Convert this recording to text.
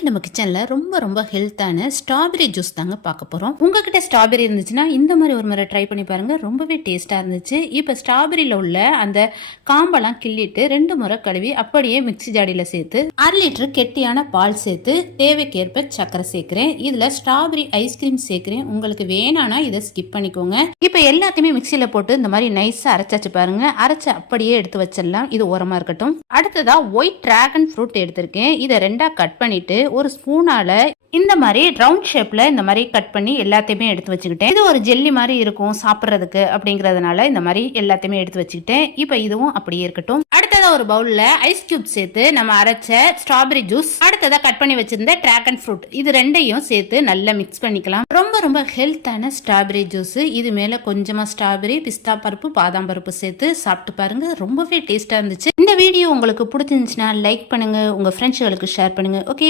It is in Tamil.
இன்னைக்கு நம்ம கிச்சன்ல ரொம்ப ஹெல்த்தான ஸ்ட்ராபெரி ஜூஸ் தாங்க பார்க்க போறோம். உங்ககிட்ட ஸ்ட்ராபெரி இருந்துச்சுன்னா இந்த மாதிரி ஒரு முறை ட்ரை பண்ணி பாருங்க. ரொம்பவே டேஸ்டா இருந்துச்சு. இப்போ ஸ்ட்ராபெரியில உள்ள அந்த காம்பெல்லாம் கிள்ளிட்டு 2 முறை கழுவி அப்படியே மிக்ஸி ஜாடியில சேர்த்து 1/2 லிட்டர் கெட்டியான பால் சேர்த்து தேவைக்கேற்ப சர்க்கரை சேர்க்கிறேன். இதுல ஸ்ட்ராபெரி ஐஸ்கிரீம் சேர்க்கிறேன். உங்களுக்கு வேணானா இதை ஸ்கிப் பண்ணிக்கோங்க. இப்போ எல்லாத்தையுமே மிக்சியில போட்டு இந்த மாதிரி நைஸா அரைச்சாச்சு பாருங்க. அரைச்சு அப்படியே எடுத்து வச்சிடலாம். இது ஓரமா இருக்கட்டும். அடுத்ததா ஒயிட் டிராகன் ஃப்ரூட் எடுத்திருக்கேன். இதை 2ஆ கட் பண்ணிட்டு ஒரு ஸ்பூனால இந்த மாதிரி ரவுண்ட் ஷேப்ல இந்த மாதிரி கட் பண்ணி எல்லாத்தையுமே எடுத்து வச்சுக்கிட்டேன். இது ஒரு ஜெல்லி மாதிரி இருக்கும் சாப்பிட்றதுக்கு அப்படிங்கறதுனால இந்த மாதிரி எல்லாத்தையுமே எடுத்து வச்சுக்கிட்டேன். இப்போ இதுவும் அப்படியே இருக்கட்டும். அடுத்ததா ஒரு பவுல்ல ஐஸ் கியூப் சேர்த்து நம்ம அரைச்ச ஸ்ட்ராபெரி ஜூஸ், அடுத்ததா கட் பண்ணி வச்சிருந்த டிராகன் ஃப்ரூட், இது ரெண்டையும் சேர்த்து நல்லா மிக்ஸ் பண்ணிக்கலாம். ரொம்ப ஹெல்த்தான ஸ்ட்ராபெரி ஜூஸ். இது மேல கொஞ்சமா ஸ்ட்ராபெரி, பிஸ்தா பருப்பு, பாதாம் பருப்பு சேர்த்து சாப்பிட்டு பாருங்க. ரொம்பவே டேஸ்டா இருந்துச்சு. இந்த வீடியோ உங்களுக்கு பிடிச்சிருந்துச்சுன்னா லைக் பண்ணுங்க, உங்க ஃப்ரெண்ட்ஸ்களுக்கு ஷேர் பண்ணுங்க. ஓகே.